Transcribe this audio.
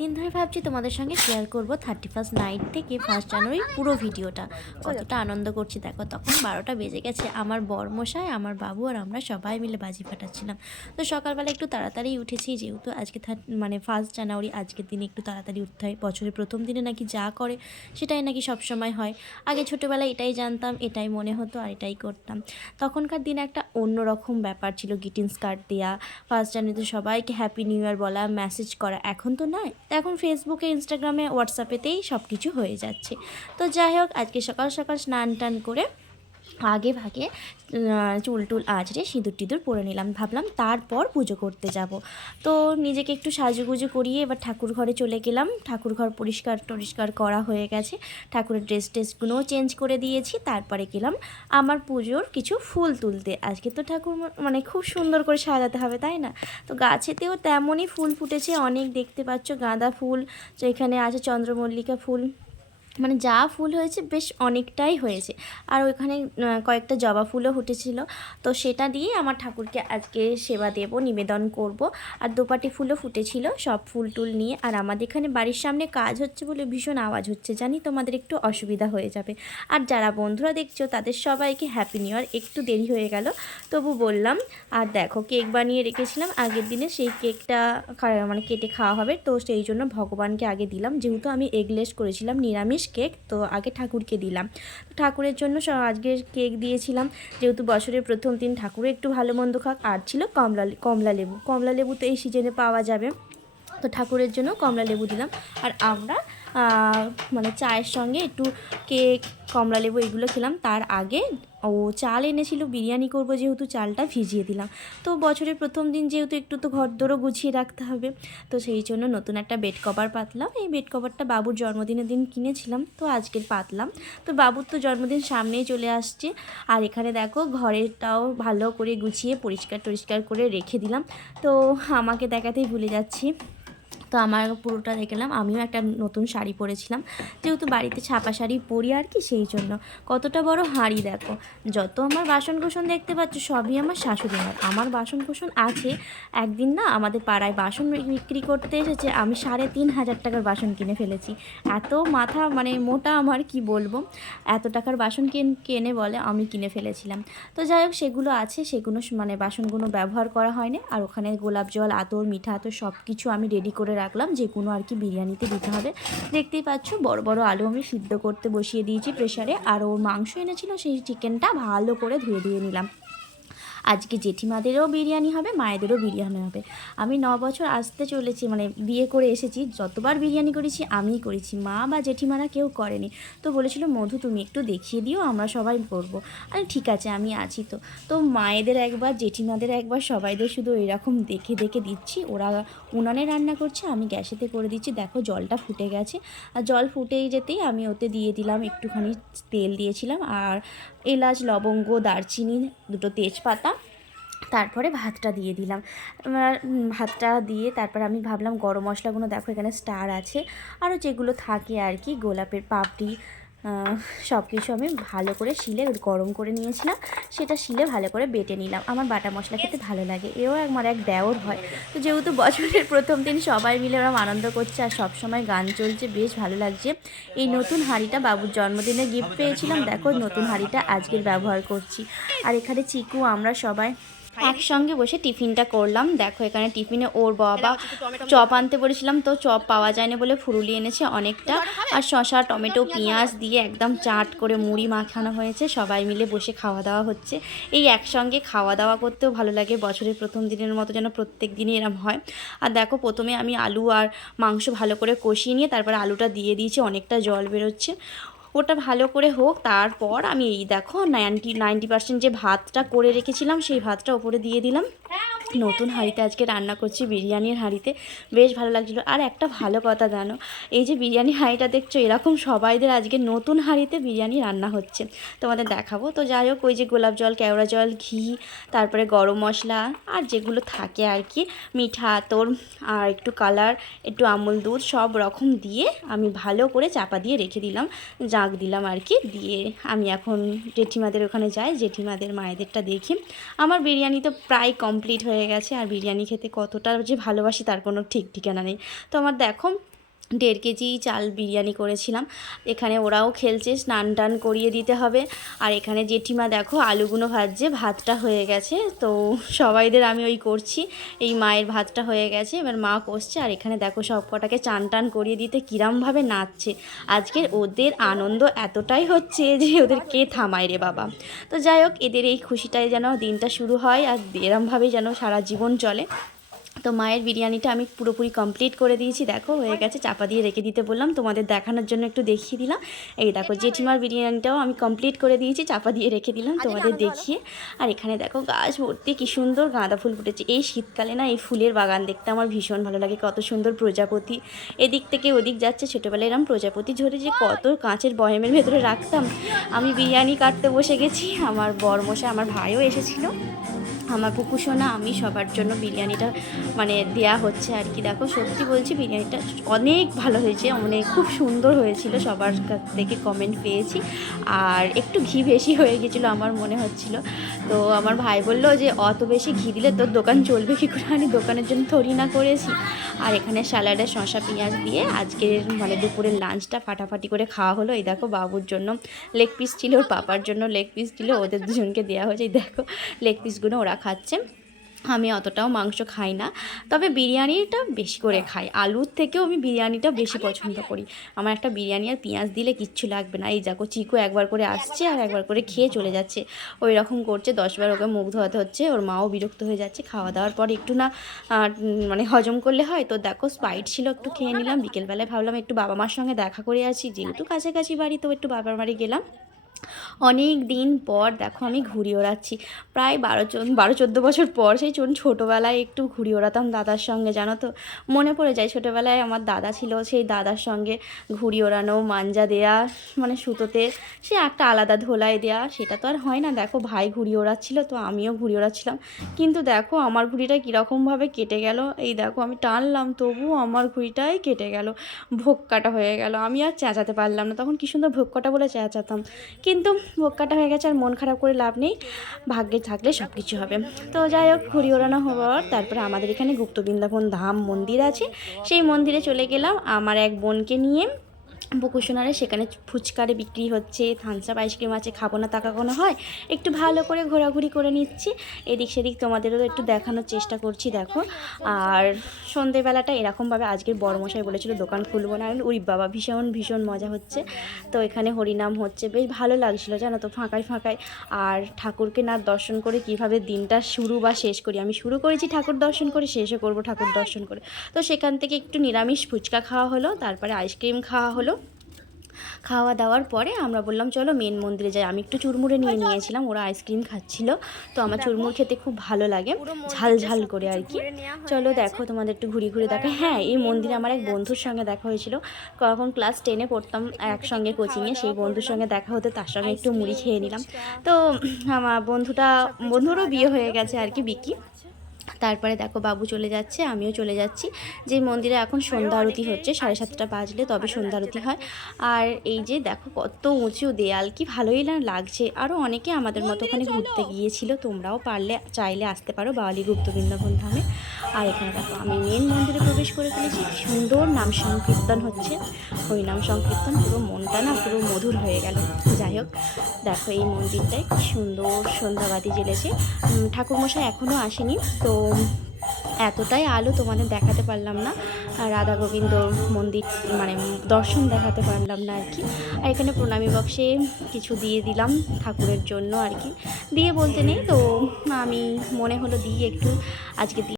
দিন ধরে ভাবছি তোমাদের সঙ্গে শেয়ার করব থার্টি ফার্স্ট নাইট থেকে ফার্স্ট জানুয়ারি পুরো ভিডিওটা কতটা আনন্দ করছি দেখো, তখন বারোটা বেজে গেছে। আমার বরমশাই, আমার বাবু আর আমরা সবাই মিলে বাজি ফাটাচ্ছিলাম। তো সকালবেলা একটু তাড়াতাড়ি উঠেছি, যেহেতু আজকে মানে ফার্স্ট জানুয়ারি আজকের দিনে একটু তাড়াতাড়ি উঠতে হয়। বছরের প্রথম দিনে নাকি যা করে, সেটাই নাকি সবসময় হয়। আগে ছোটোবেলায় এটাই জানতাম, এটাই মনে হতো আর এটাই করতাম। তখনকার দিনে একটা অন্যরকম ব্যাপার ছিল গ্রিটিংস কার্ড দেওয়া ফার্স্ট জানুয়ারিতে সবাইকে হ্যাপি নিউ ইয়ার বলা মেসেজ করা। এখন তো নয় এখন ফেসবুকে ইনস্টাগ্রামে হোয়াটসঅ্যাপেতেই সব কিছু হয়ে যাচ্ছে। তো যাই হোক, আজকে সকাল সকাল স্নান টান করে আগে ভাগে চুল টুল আঁচড়ে সিঁদুর টিঁদুর পরে নিলাম। ভাবলাম তারপর পুজো করতে যাব। তো নিজেকে একটু সাজুগুজু করিয়ে এবার ঠাকুর ঘরে চলে গেলাম। ঠাকুর ঘর পরিষ্কার টরিষ্কার করা হয়ে গেছে। ঠাকুরের ড্রেস ট্রেসগুলোও চেঞ্জ করে দিয়েছি। তারপরে গেলাম আমার পুজোর কিছু ফুল তুলতে। আজকে তো ঠাকুর মানে খুব সুন্দর করে সাজাতে হবে, তাই না? তো গাছেতেও তেমনই ফুল ফুটেছে। অনেক দেখতে পাচ্ছ গাঁদা ফুল তো এখানে আছে চন্দ্রমল্লিকা ফুল। মানে যা ফুল হয়েছে বেশ অনেকটাই হয়েছে। আর ওইখানে কয়েকটা জবা ফুলও ফুটেছিল। তো সেটা দিয়ে আমার ঠাকুরকে আজকে সেবা দেব, নিবেদন করব। আর দোপাটি ফুলও ফুটেছিল, সব ফুল টুল নিয়ে। আর আমাদের এখানে বাড়ির সামনে কাজ হচ্ছে বলে ভীষণ আওয়াজ হচ্ছে। জানি তোমাদের একটু অসুবিধা হয়ে যাবে। আর যারা বন্ধুরা দেখছ, তাদের সবাইকে হ্যাপি নিউ ইয়ার একটু দেরি হয়ে গেল, তবু বললাম। আর দেখো, কেক বানিয়ে রেখেছিলাম। আগের দিনে সেই কেকটা মানে কেটে খাওয়া হবে। তো সেই জন্য ভগবানকে আগে দিলাম। যেহেতু আমি এগলেস করেছিলাম, নিরামিষ। কেক, তো আগে ঠাকুরকে দিলাম। তো ঠাকুরের জন্য আজকে কেক দিয়েছিলাম। যেহেতু বছরের প্রথম দিন ঠাকুর একটু ভালো মন্দ খাক। আর ছিল কমলা কমলা লেবু। কমলা লেবু তো এই সিজনে পাওয়া যাবে। তো ঠাকুরের জন্য কমলা লেবু দিলাম। আর আমরা মানে চায়ের সঙ্গে একটু কেক, কমলা লেবু এগুলো খেলাম। তার আগে ও চাল এনেছিল, বিরিয়ানি করব যেহেতু চালটা ভিজিয়ে দিলাম। তো বছরের প্রথম দিন যেহেতু একটু তো ঘর দোরও গুছিয়ে রাখতে হবে, তো সেই জন্য নতুন একটা বেড কভার পাতলাম। এই বেড কভারটা বাবুর জন্মদিনের দিন কিনেছিলাম, তো আজকের পাতলাম। তো বাবুর তো জন্মদিন সামনেই চলে আসছে, আর এখানে দেখো ঘরেরটাও ভালো করে গুছিয়ে পরিষ্কার টরিষ্কার করে রেখে দিলাম। তো আমাকে দেখাতেই ভুলে যাচ্ছি। তো আমার পুরোটা দেখলাম। আমিও একটা নতুন শাড়ি পরেছিলাম। যেহেতু বাড়িতে ছাপা শাড়ি পরি আর কি, সেই জন্য। কতটা বড় হাঁড়ি দেখো। যত আমার বাসন দেখতে পাচ্ছ, সবই আমার শাশুড়ি মার আমার বাসন আছে। একদিন না আমাদের পাড়ায় বাসন বিক্রি করতে এসেছে। আমি সাড়ে তিন হাজার টাকার বাসন কিনে ফেলেছি। এত মাথা মানে মোটা আমার, কি বলব? এত টাকার বাসন কিন- কেনে বলে, আমি কিনে ফেলেছিলাম। তো যাই হোক, সেগুলো আছে। সেগুলো মানে বাসনগুলো ব্যবহার করা হয়নি। আর ওখানে গোলাপ জল, আতর, মিঠা আতর সব কিছু আমি রেডি করে রাখলাম, যে কোনো আর কি বিরিয়ানিতে দিতে হবে। দেখতেই পাচ্ছ, বড় বড় আলু আমি সিদ্ধ করতে বসিয়ে দিয়েছি প্রেশারে আর ওর মাংস এনেছিল, সেই চিকেনটা ভালো করে ধুয়ে দিয়ে নিলাম। আজকে জেঠিমাদেরও বিরিয়ানি হবে, মায়েদেরও বিরিয়ানি হবে। আমি ন বছর আসতে চলেছি মানে বিয়ে করে এসেছি, যতবার বিরিয়ানি করেছি আমিই করেছি, মা বা জেঠিমারা কেউ করেনি। তো বলেছিল, মধু তুমি একটু দেখিয়ে দিও, আমরা সবাই করব। আরে ঠিক আছে, আমি আছি তো। তো মায়েদের একবার, জেঠিমাদের একবার, সবাইদের শুধু এরকম দেখে দেখে দিচ্ছি। ওরা উনানে রান্না করছে, আমি গ্যাসেতে করে দিচ্ছি। দেখো, জলটা ফুটে গেছে। আর জল ফুটেই যেতেই আমি ওতে দিয়ে দিলাম, একটুখানি তেল দিয়েছিলাম। আর এলাচ, লবঙ্গ, দারচিনি, দুটো তেজপাতা, তারপরে ভাতটা দিয়ে দিলাম। ভাতটা দিয়ে তারপর আমি ভাবলাম গরম মশলাগুলো দেখো এখানে স্টার আছে। আরও যেগুলো থাকে আর কি, গোলাপের পাপড়ি সব কিছু আমি ভালো করে শিলে গরম করে নিয়েছিলাম। সেটা শিলে ভালো করে বেটে নিলাম। আমার বাটা মশলা খেতে ভালো লাগে। এও আমার এক দেওর হয়। তো যেহেতু বছরের প্রথম দিন সবাই মিলে ওরা আনন্দ করছে আর সবসময় গান চলছে বেশ ভালো লাগছে। এই নতুন হাঁড়িটা বাবুর জন্মদিনে গিফট পেয়েছিলাম। দেখো নতুন হাঁড়িটা আজকের ব্যবহার করছি। আর এখানে চিকু আমরা সবাই একসঙ্গে বসে টিফিনটা করলাম। দেখো এখানে টিফিনে ওর বাবা চপ আনতে বলেছিলাম তো চপ পাওয়া যায়নি বলে ফুরুলি এনেছে অনেকটা। আর শশা টমেটো পেঁয়াজ দিয়ে একদম চাট করে মুড়ি মাখানো হয়েছে। সবাই মিলে বসে খাওয়া দাওয়া হচ্ছে। এই একসঙ্গে খাওয়া দাওয়া করতেও ভালো লাগে। বছরের প্রথম দিনের মতো যেন প্রত্যেক দিনই এরম হয়। আর দেখো প্রথমে আমি আলু আর মাংস ভালো করে কষিয়ে নিয়ে তারপর আলুটা দিয়ে দিয়েছি। অনেকটা জল বেরোচ্ছে। ওটা ভালো করে হোক, তারপর আমি এই দেখো নাইনটি নাইনটি পার্সেন্ট যে ভাতটা করে রেখেছিলাম, সেই ভাতটা ওপরে দিয়ে দিলাম। নতুন হাঁড়িতে আজকে রান্না করছি, বিরিয়ানির হাঁড়িতে। বেশ ভালো লাগছিল। আর একটা ভালো কথা জানো, এই যে বিরিয়ানি হাঁড়িটা দেখছ, এরকম সবাইদের আজকে নতুন হাঁড়িতে বিরিয়ানি রান্না হচ্ছে। তোমাদের দেখাবো। তো যাই হোক, ওই যে গোলাপ জল, কেওড়া জল, ঘি, তারপরে গরম মশলা, আর যেগুলো থাকে আর কি, মিঠা, আতর, আর একটু কালার, একটু আমুল দুধ, সব রকম দিয়ে আমি ভালো করে চাপা দিয়ে রেখে দিলাম ডাক দিলাম আর কি, দিয়ে আমি এখন জেঠিমাদের ওখানে যাই, জেঠিমাদের, মায়েদেরটা দেখি। আমার বিরিয়ানি তো প্রায় কমপ্লিট হয়ে গেছে আর বিরিয়ানি খেতে কতটা যে ভালোবাসি তার কোনো ঠিক ঠিকানা নেই। তো আমার দেখো দেড় কেজি চাল বিরিয়ানি করেছিলাম। এখানে ওরাও খেলছে, স্নান টান করিয়ে দিতে হবে। আর এখানে জেঠিমা দেখো, আলুগুলো ভাজছে, ভাতটা হয়ে গেছে। তো সবাইদের আমি ওই করছি, এই মায়ের ভাতটা হয়ে গেছে, এবার মা কষছে। আর এখানে দেখো সব কটাকে চান টান করিয়ে দিতে কিরামভাবে নাচছে। আজকের ওদের আনন্দ এতটাই হচ্ছে যে ওদের কে থামায় রে বাবা। তো যাই হোক, এদের এই খুশিটাই যেন দিনটা শুরু হয় আর এরমভাবেই যেন সারা জীবন চলে। তো মায়ের বিরিয়ানিটা আমি পুরোপুরি কমপ্লিট করে দিয়েছি। দেখো হয়ে গেছে চাপা দিয়ে রেখে দিতে বললাম। তোমাদের দেখানোর জন্য একটু দেখিয়ে দিলাম। এই দেখো জেঠিমার বিরিয়ানিটাও আমি কমপ্লিট করে দিয়েছি চাপা দিয়ে রেখে দিলাম তোমাদের দেখিয়ে। আর এখানে দেখো গাছ ভর্তি কী সুন্দর গাঁদা ফুল ফুটেছে। এই শীতকালে না এই ফুলের বাগান দেখতে আমার ভীষণ ভালো লাগে। কত সুন্দর প্রজাপতি। এদিক থেকে ওদিক যাচ্ছে ছোটোবেলায় এরম প্রজাপতি ঝরে যে কত কাঁচের বয়মের ভেতরে রাখতাম। আমি বিরিয়ানি কাটতে বসে গেছি আমার বরমশাই আমার ভাইও এসেছিল। আমার পুকু সোনা আমি সবার জন্য বিরিয়ানিটা মানে দেয়া হচ্ছে আর কি। দেখো, সত্যি বলছি বিরিয়ানিটা অনেক ভালো হয়েছে অনেক খুব সুন্দর হয়েছিল, সবার কাছ থেকে কমেন্ট পেয়েছি। আর একটু ঘি বেশি হয়ে গেছিল আমার মনে হচ্ছিল। তো আমার ভাই বলল যে, অত বেশি ঘি দিলে তোর দোকান চলবে কী করে? আমি দোকানের জন্য থরি না করেছি। আর এখানে স্যালাডে শসা পেঁয়াজ দিয়ে আজকের মানে দুপুরের লাঞ্চটা ফাটাফাটি করে খাওয়া হলো। এই দেখো, বাবুর জন্য লেগ পিস ছিল, ওর পাপার জন্য লেগ পিস ছিল, ওদের দুজনকে দেওয়া হয়েছে। এই দেখো লেগ পিসগুলো ওরা খাচ্ছে। আমি অতটাও মাংস খাই না। তবে বিরিয়ানিটা বেশি করে খাই। আলুর থেকেও আমি বিরিয়ানিটা বেশি পছন্দ করি। আমার একটা বিরিয়ানি আর পেঁয়াজ দিলে কিচ্ছু লাগবে না। এই যাকো চিকু একবার করে আসছে আর একবার করে খেয়ে চলে যাচ্ছে। ওই রকম করছে দশবার ওকে মুখ ধোয়াতে হচ্ছে। ওর মাও বিরক্ত হয়ে যাচ্ছে। খাওয়া দাওয়ার পর একটু না মানে হজম করলে হয়। তো দেখো স্পাইট ছিল একটু খেয়ে নিলাম। বিকেলবেলায় ভাবলাম একটু বাবা মার সঙ্গে দেখা করে আসি। যেহেতু কাছাকাছি বাড়ি তো একটু বাবার বাড়ি গেলাম। অনেক দিন পর, দেখো আমি ঘুড়ি ওড়াচ্ছি। প্রায় বারো চোদ্দ বারো চোদ্দ বছর পর সেই চোন ছোটোবেলায় একটু ঘুড়ি ওড়াতাম দাদার সঙ্গে, জানো তো? মনে পড়ে যায় ছোটোবেলায় আমার দাদা ছিল সেই দাদার সঙ্গে ঘুড়ি ওড়ানো, মাঞ্জা দেয়া মানে সুতোতে। সে একটা আলাদা ধোলাই দেয়া, সেটা তো আর হয় না। দেখো ভাই ঘুড়ি ওড়াচ্ছিল, তো আমিও ঘুড়ি ওড়াচ্ছিলাম। কিন্তু দেখো আমার ঘুড়িটা কীরকমভাবে কেটে গেল। এই দেখো আমি টানলাম, তবুও আমার ঘুড়িটাই কেটে গেল। ভোক্কাটা হয়ে গেল। আমি আর চেঁচাতে পারলাম না। তখন কী সুন্দর ভোক্কাটা বলে চেঁচাতাম। কিন্তু বোকাটা হয়ে গেছে আর মন খারাপ করে লাভ নেই। ভাগ্যে থাকলে সব কিছু হবে। তো যাই হোক ঘুরি ওড়ানো হওয়ার তারপরে আমাদের এখানে গুপ্ত বৃন্দাবন ধাম মন্দির আছে। সেই মন্দিরে চলে গেলাম আমার এক বোনকে নিয়ে। বকুসোনারে সেখানে ফুচকারে বিক্রি হচ্ছে থামস আপ আইসক্রিম আছে, খাব না টাকা কোনো হয়। একটু ভালো করে ঘোরাঘুরি করে নিচ্ছি। এদিক সেদিক তোমাদেরও একটু দেখানোর চেষ্টা করছি, দেখো। আর সন্ধেবেলাটা এরকমভাবে আজকের বড়মশাই বলেছিল, দোকান খুলবো না। ওই বাবা ভীষণ ভীষণ মজা হচ্ছে। তো এখানে হরিনাম হচ্ছে, বেশ ভালো লাগছিল, জানো তো, ফাঁকায় ফাঁকায়। আর ঠাকুরকে না দর্শন করে কীভাবে দিনটা শুরু বা শেষ করি? আমি শুরু করেছি ঠাকুর দর্শন করে, শেষও করব ঠাকুর দর্শন করে। তো সেখান থেকে একটু নিরামিষ ফুচকা খাওয়া হলো, তারপরে আইসক্রিম খাওয়া হলো। খাওয়া দাওয়ার পরে আমরা বললাম চলো মেন মন্দিরে যাই। আমি একটু চুরমুড়ে নিয়ে নিয়েছিলাম ওরা আইসক্রিম খাচ্ছিল। তো আমার চুরমুর খেতে খুব ভালো লাগে ঝাল ঝাল করে আর কি চলো দেখো তোমাদের একটু ঘুরে ঘুরে দেখা হ্যাঁ এই মন্দিরে আমার এক বন্ধুর সঙ্গে দেখা হয়েছিল। কখন ক্লাস টেনে পড়তাম একসঙ্গে কোচিংয়ে সেই বন্ধুর সঙ্গে দেখা হতে তার সঙ্গে একটু মুড়ি খেয়ে নিলাম। তো আমার বন্ধুটা বন্ধুরও বিয়ে হয়ে গেছে আর কি বিকি। তারপরে দেখো বাবু চলে যাচ্ছে, আমিও চলে যাচ্ছি। যে মন্দিরে এখন সন্ধ্যা আরতি হচ্ছে, সাড়ে সাতটা বাজলে তবে সন্ধ্যা আরতি হয়। আর এই যে দেখো কত উঁচু দেয়াল, কি ভালোই না লাগছে। আরও অনেকে আমাদের মতো ওখানে ঘুরতে গিয়েছিল, তোমরাও পারলে, চাইলে আসতে পারো বাওয়ালি গুপ্ত বৃন্দাবন ধামে। আর এখানে দেখো, আমি মেন মন্দিরে প্রবেশ করে ফেলেছি। সুন্দর নাম সংকীর্তন হচ্ছে। ওই নাম সংকীর্তন পুরো মনটা না পুরো মধুর হয়ে গেল। যাই হোক, দেখো এই মন্দিরটায় কি সুন্দর সন্ধ্যাবাতি জ্বেলেছে। ঠাকুরমশাই এখনও আসেনি, তো এতটাই আলো তোমাদের দেখাতে পারলাম না। রাধা গোবিন্দ মন্দির মানে দর্শন দেখাতে পারলাম না আর কি। আর এখানে প্রণামী বক্সে কিছু দিয়ে দিলাম ঠাকুরের জন্য আর কি। দিয়ে বলতে নেই, তো আমি মনে হলো দিয়ে একটু আজকে